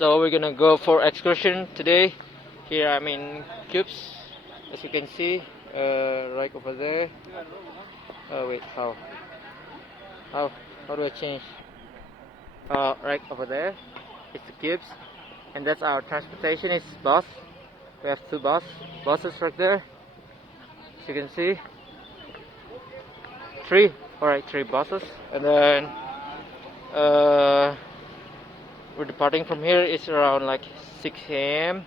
So we're gonna go for excursion today. Here I'm in Cubes, as you can see, right over there. Oh wait, how do I change? Right over there, it's the Cubes, and that's our transportation. It's bus. We have two buses right there, as you can see. Three buses, and then we're departing from here. It's around like 6 a.m.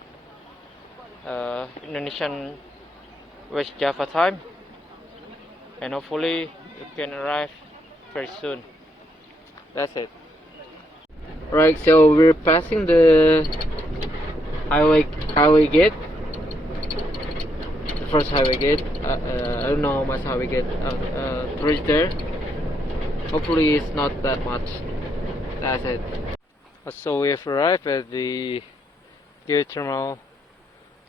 Indonesian West Java time, and hopefully it can arrive very soon. That's it. Right, so we're passing the highway gate, the first highway gate. I don't know how much highway gate to reach there. Hopefully it's not that much. That's it. So we have arrived at the geothermal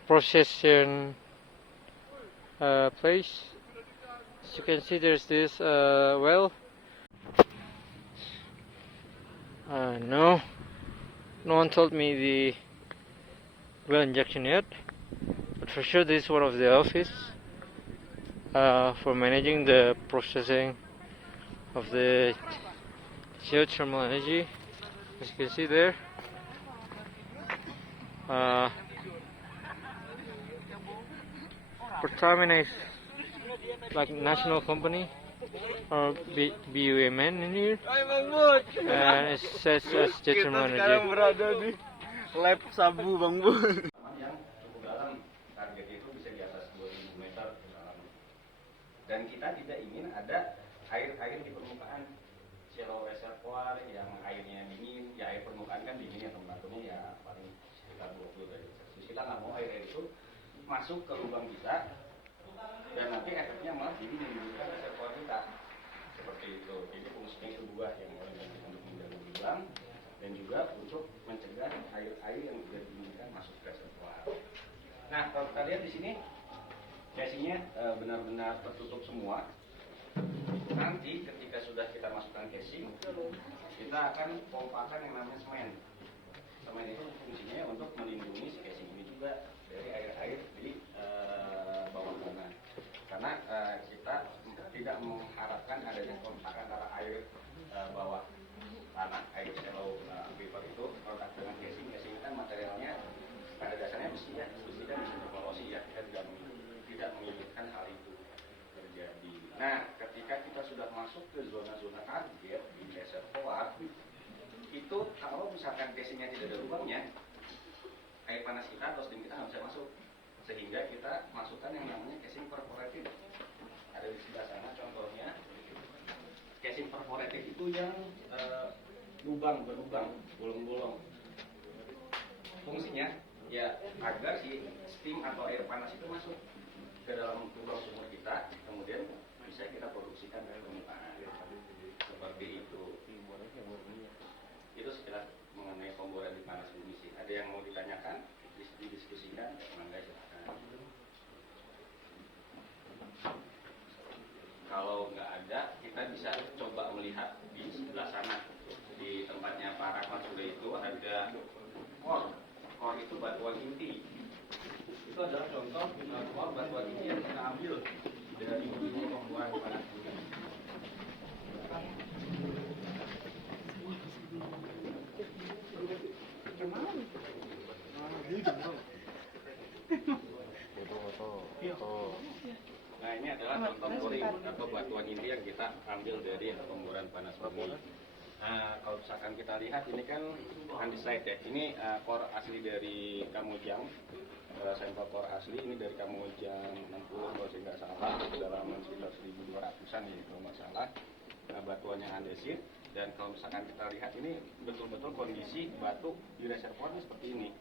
processing place. As you can see, there's this well. No one told me the well injection yet, but for sure this is one of the office for managing the processing of the geothermal energy, as you can see there. Pertamina is like national company or BUMN in here, and it says as geothermal energy. Sekarang berada di lab Sabu Bang Bu. Yang cukup dalam, target itu bisa di atas 2000 meter dalam. Dan kita tidak ingin ada air di permukaan, shallow reservoir yang airnya dingin. Ya air permukaan kan dingin ya, temperaturnya ya paling sekitar 20 derajat Celcius. Kita nggak mau air itu masuk ke lubang kita dan nanti efeknya malah jadi menimbulkan reservoir kita seperti itu. Jadi fungsinya itu dua, yang untuk menjaga lubang dan juga untuk mencegah air yang tidak diinginkan masuk ke reservoir. Nah, kalau kita lihat di sini casingnya benar-benar tertutup semua. Nanti ketika sudah kita masukkan casing, kita akan pompakan yang namanya semen. Semen itu fungsinya untuk melindungi si casing ini juga dari air-air di bawah tanah. Karena kita tidak mengharapkan adanya kontak antara air bawah tanah, air shallow aquifer itu kontak dengan casing. Casing kan materialnya pada dasarnya besi ya, besi kan bisa berkorosi ya, kita tidak menginginkan hal itu terjadi. Nah, ketika kita sudah masuk ke zona-zona target di reservoir, itu kalau misalkan casingnya tidak ada lubangnya, air panas kita atau steam kita nggak bisa masuk, sehingga kita masukkan yang namanya casing perforated. Ada di sebelah sana contohnya. Casing perforated itu yang berlubang, bolong-bolong. Fungsinya ya agar si steam atau air panas itu masuk ke dalam lubang sumur kita, kemudian bisa kita produksikan dari permukaan. Seperti itu. Itu sekilas mengenai pemboran di panas bumi sih. Ada yang mau ditanyakan, didiskusikan, mangga silakan. Kalau nggak ada, kita bisa coba melihat di sebelah sana, di tempatnya Pak Rahmat Sule itu ada core itu batuan inti. Itu adalah contoh core batuan inti yang kita ambil dari pembuahan panas bumi. Nah, ini adalah contoh core atau batuan inti yang kita ambil dari pemboran panas bumi. Nah, kalau misalkan kita lihat ini kan andesite ya. Ini core asli dari Kamojang. Sampel core asli ini dari Kamojang 60 kalau saya nggak salah, kedalaman sekitar 1200-an ya kalau nggak salah. Nah, batuannya andesit, dan kalau misalkan kita lihat ini betul-betul kondisi batu di reservoirnya seperti ini.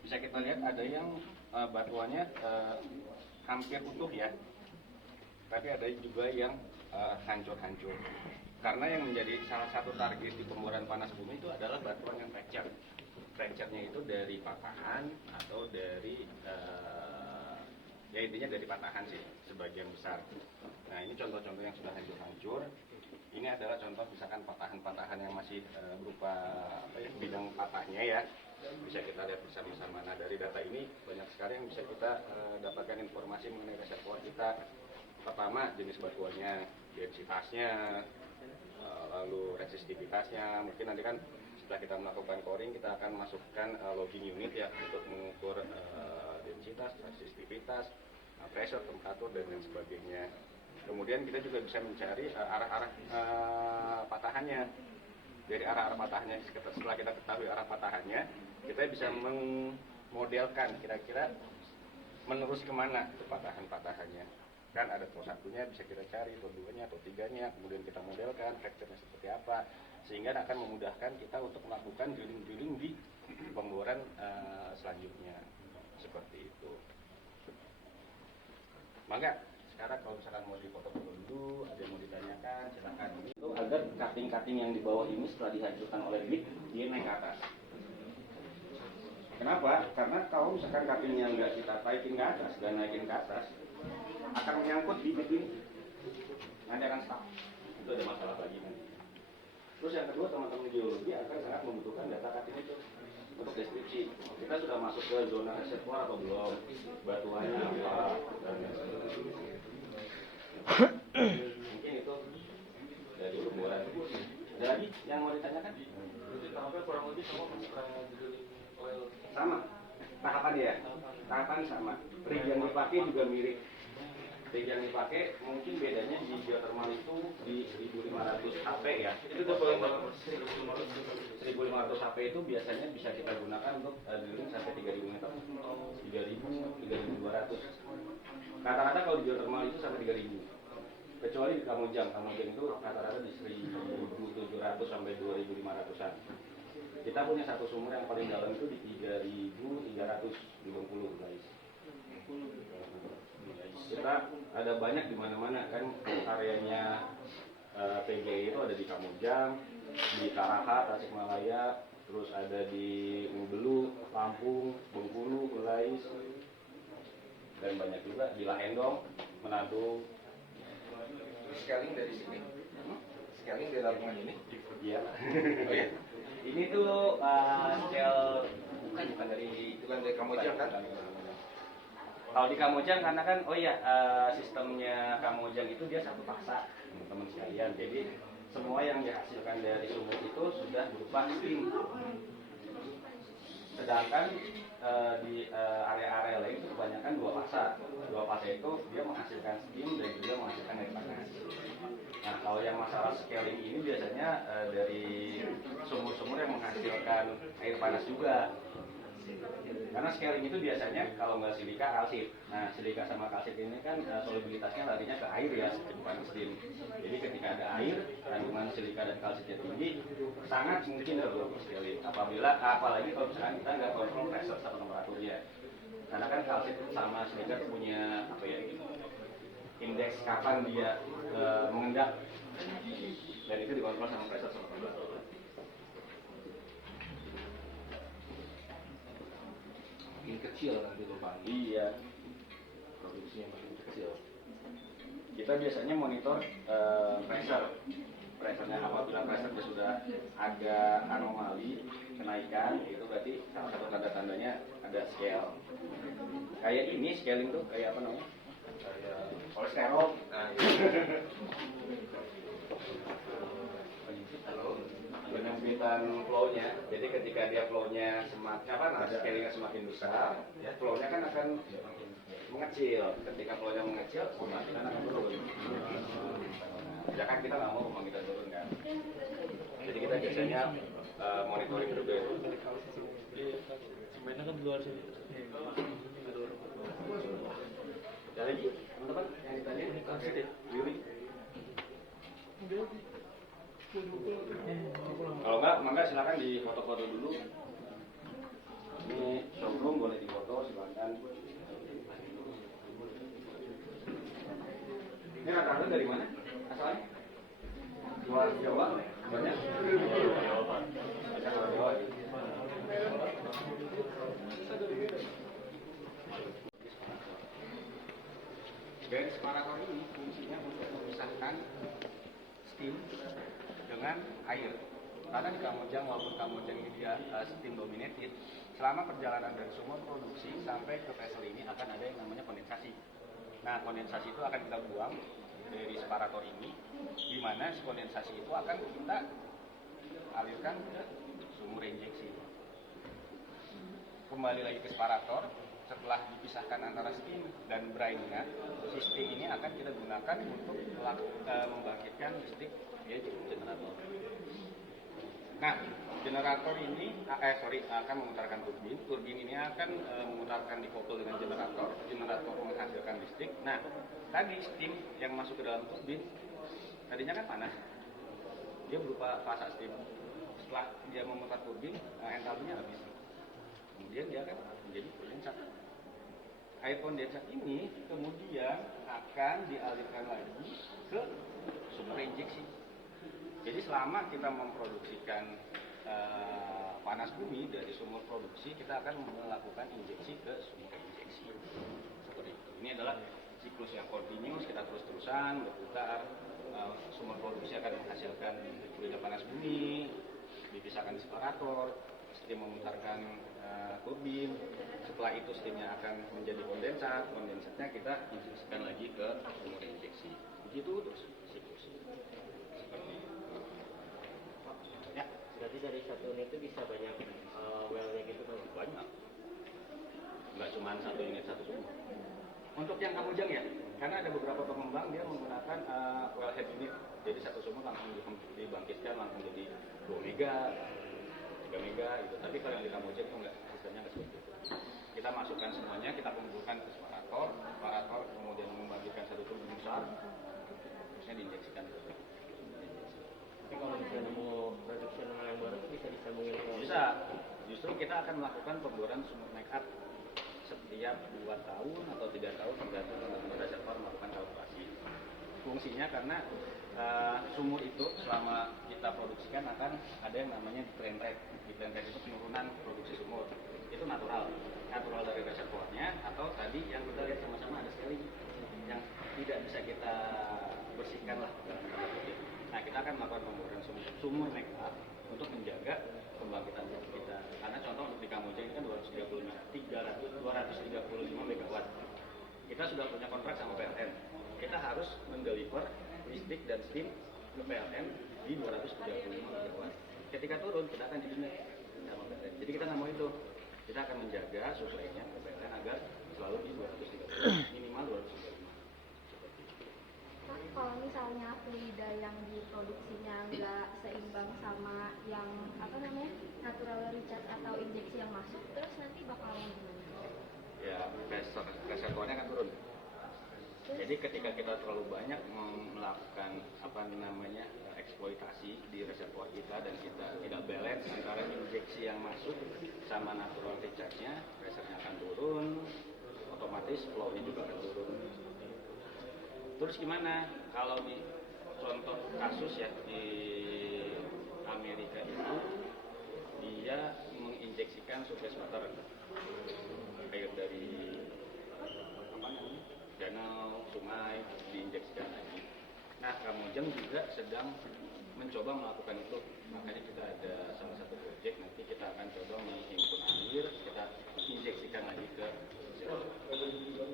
Bisa kita lihat ada yang batuannya hampir utuh ya, tapi ada juga yang hancur-hancur. Karena yang menjadi salah satu target di pemboran panas bumi itu adalah batuan yang fracture. Fracture-nya itu dari patahan atau dari ya intinya dari patahan sih sebagian besar. Nah, ini contoh-contoh yang sudah hancur-hancur. Ini adalah contoh misalkan patahan-patahan yang masih berupa bidang patahnya. reservoirnya ya, bisa kita lihat bersama-sama. Nah dari data ini banyak sekali yang bisa kita dapatkan informasi mengenai reservoir kita. Pertama jenis batuannya, densitasnya, lalu resistivitasnya. Mungkin nanti kan setelah kita melakukan coring kita akan masukkan logging unit ya untuk mengukur densitas, resistivitas, pressure, temperatur dan lain sebagainya. Kemudian kita juga bisa mencari arah-arah patahannya. Dari arah-arah patahannya, setelah kita ketahui arah patahannya, kita bisa memodelkan kira-kira menerus kemana ke patahan-patahannya. Kan ada tor satunya bisa kita cari, tor duanya, tor tiganya, kemudian kita modelkan fracture-nya seperti apa, sehingga akan memudahkan kita untuk melakukan drilling-drilling di pemboran selanjutnya. Seperti itu. Maka sekarang kalau misalkan mau dipoto-foto dulu, ada yang mau ditanyakan, silakan. Itu agar cutting-cutting yang di bawah ini setelah dihancurkan oleh bit, dia naik ke atas. Kenapa? Karena kalau misalkan cuttingnya nggak kita naikin ke atas dan naikin ke atas, akan menyangkut di bit ini. Nanti akan stuck. Itu ada masalah lagi nanti. Terus yang kedua, teman-teman geologi akan sangat membutuhkan data cutting itu untuk deskripsi. Kita sudah masuk ke zona reservoir atau belum, batuannya apa, dan mungkin itu dari pemboran. Ada lagi yang mau ditanyakan? Tahapnya kurang lebih Sama, tahapan ya, tahapan sama. Rig yang dipakai juga mirip. Rig yang dipakai mungkin bedanya di geothermal itu di 1500 HP ya. Itu tuh 1500 HP itu biasanya bisa kita gunakan untuk drilling sampai 3000 meter. 3000, 3200. Kata-kata kalau di geothermal itu sampai 3000. Kecuali di Kamojang itu rata-rata di 1700 sampai 2500-an. Kita punya satu sumur yang paling dalam itu di 3350 guys. Kita ada banyak di mana-mana kan, areanya PGI itu ada di Kamojang, di Karaha, Tasikmalaya, terus ada di Belu, Lampung, Bengkulu, Belais, dan banyak juga di Lahendong, Manado. Scaling dari sini. Scaling dari lapangan ini. Iya. Oh ya. Ini tuh scale bukan dari Kamojang kan? Kalau di Kamojang karena kan sistemnya Kamojang itu dia satu paksa teman-teman sekalian. Jadi semua yang dihasilkan dari sumur itu sudah berupa steam. Sedangkan di area-area lain itu kebanyakan dua fasa. Dua fasa itu dia menghasilkan steam dan juga menghasilkan air panas. Nah, kalau yang masalah scaling ini biasanya dari sumur-sumur yang menghasilkan air panas juga. Karena scaling itu biasanya kalau nggak silika, kalsit. Nah, silika sama kalsit ini kan solubilitasnya larinya ke air ya, bukan steam. Jadi ketika ada air, kandungan silika dan kalsitnya tinggi, sangat mungkin terjadi scaling. Apalagi kalau misalkan kita nggak kontrol pressure atau temperaturnya. Karena kan kalsit sama silika punya indeks kapan dia mengendap, dan itu dikontrol sama pressure sama temperatur. Makin kecil nanti lubang. Iya, produksinya makin kecil. Kita biasanya monitor pressure-nya. Apabila pressure sudah ada anomali kenaikan, itu berarti salah satu tanda-tandanya ada scale. Kayak ini scaling tuh kayak apa namanya? Kolesterol. Penyempitan flow-nya. Jadi ketika dia flow-nya scalingnya semakin besar, ya flow-nya kan akan mengecil. Ketika flow-nya mengecil, pemangkitan akan turun. Ya kan kita nggak mau pemangkitan turun kan. Jadi kita biasanya monitoring juga itu. Sebenarnya kan di luar sini. Ada lagi teman-teman yang ditanya? Yuri. Kalau enggak silakan di foto-foto dulu. Ini showroom, boleh difoto, silakan. Ini rata-rata dari mana asalnya? Luar Jawa? Banyak? Jawa. Dari separator ini fungsinya untuk memisahkan steam dengan air. Karena di Kamojang, walaupun Kamojang ini dia steam dominated, selama perjalanan dari sumur produksi sampai ke vessel ini akan ada yang namanya kondensasi. Nah, kondensasi itu akan kita buang dari separator ini, di mana kondensasi itu akan kita alirkan ke sumur injeksi. Kembali lagi ke separator, setelah dipisahkan antara steam dan brine-nya, steam ini akan kita gunakan untuk membangkitkan listrik yaitu generator. Nah, generator ini akan memutarkan turbin. Turbin ini akan memutarkan dikopel dengan generator. Generator menghasilkan listrik. Nah, tadi steam yang masuk ke dalam turbin tadinya kan panas. Dia berupa fasa steam. Setelah dia memutar turbin, entalpinya habis. Kemudian dia akan menjadi kondensat. Air kondensat ini kemudian akan dialirkan lagi ke sumber injeksi. Jadi selama kita memproduksikan panas bumi dari sumur produksi, kita akan melakukan injeksi ke sumur injeksi. Seperti itu. Ini adalah siklus yang continuous, kita terus-terusan berputar. Sumur produksi akan menghasilkan fluida panas bumi, dipisahkan di separator, steam memutarkan turbin. Setelah itu steamnya akan menjadi kondensat. Kondensatnya kita injeksikan lagi ke sumur injeksi. Begitu terus siklus. Seperti itu. Ya. Berarti dari satu unit itu bisa banyak well-nya gitu kan? Banyak. Nggak cuma satu unit satu sumur. Untuk yang Kamojang ya, karena ada beberapa pengembang dia menggunakan wellhead unit. Jadi satu sumur langsung dibangkitkan langsung jadi 2 mega, 3 mega gitu. Tapi kalau yang di Kamojang itu enggak, sistemnya nggak seperti itu. Kita masukkan semuanya, kita kumpulkan ke separator kemudian membangkitkan satu turbin besar, terusnya diinjeksikan ke turbin. Tapi kalau misalnya mau produksi hal yang baru bisa disambungin ke? Bisa. Justru kita akan melakukan pemboran sumur make up setiap 2 tahun atau 3 tahun tergantung teman-teman reservoir melakukan kalkulasi. Fungsinya karena sumur itu selama kita produksikan akan ada yang namanya decline rate. Decline rate itu penurunan produksi sumur. Itu natural dari reservoirnya, atau tadi yang kita lihat sama-sama ada sekali yang tidak bisa kita bersihkan lah dalam tanda kutip. Nah, kita akan melakukan pemboran sumur make up untuk menjaga pembangkitan kita. Karena contoh untuk di Kamojang ini kan 235 megawatt. Kita sudah punya kontrak sama PLN. Kita harus mendeliver listrik dan steam ke PLN di 235 megawatt. Ketika turun kita akan didenda sama PLN. Jadi kita nggak mau itu. Kita akan menjaga suplainya ke PLN agar selalu di 230 minimal 235. Kalau misalnya fluida yang diproduksinya nggak seimbang sama yang natural recharge atau injeksi yang masuk, terus nanti bakalan gimana? Ya, reservoirnya akan turun. Jadi ketika kita terlalu banyak melakukan eksploitasi di reservoir kita dan kita tidak balance antara injeksi yang masuk sama natural recharge-nya, pressure-nya akan turun, otomatis flow-nya juga akan turun. Terus gimana kalau di contoh kasus ya di Amerika itu dia menginjeksikan surface water air dari danau, sungai diinjeksikan lagi. Nah, Kamojang juga sedang mencoba melakukan itu. Makanya kita ada salah satu proyek, nanti kita akan coba menghimpun air, kita injeksikan lagi ke reservoir.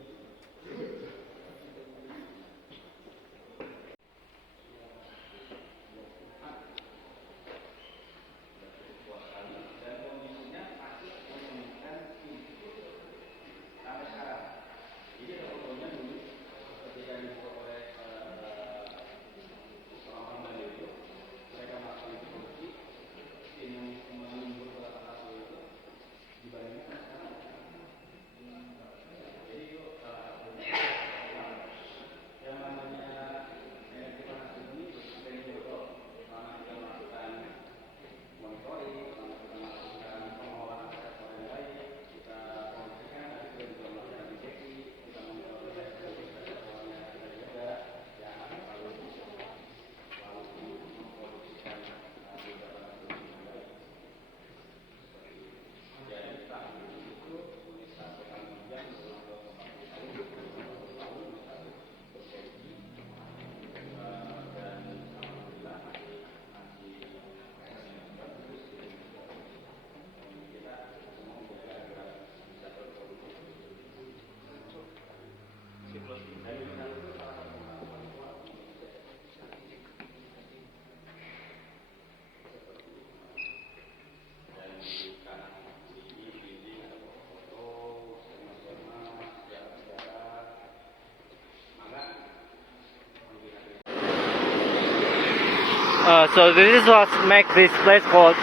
So this is what makes this place called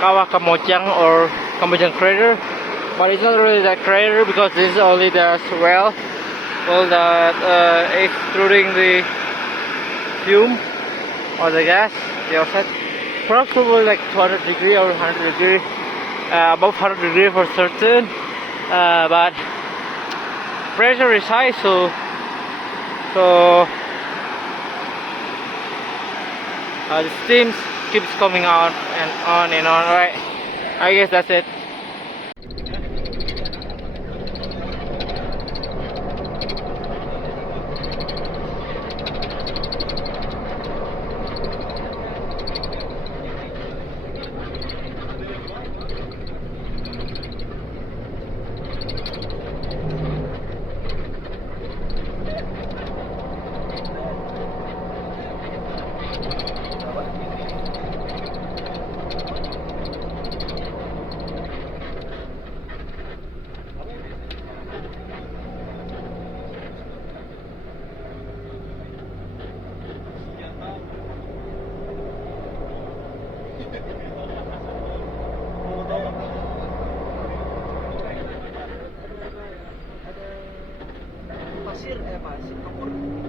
Kawah Kamojang or Kamojang crater, but it's not really that crater because this is only the well that extruding the fume or the gas, the outside. Perhaps probably like 200 degree or 100 degree, above 100 degree for certain, but pressure is high, so the steam keeps coming out and on and on. Right, I guess that's it. Pasir kapur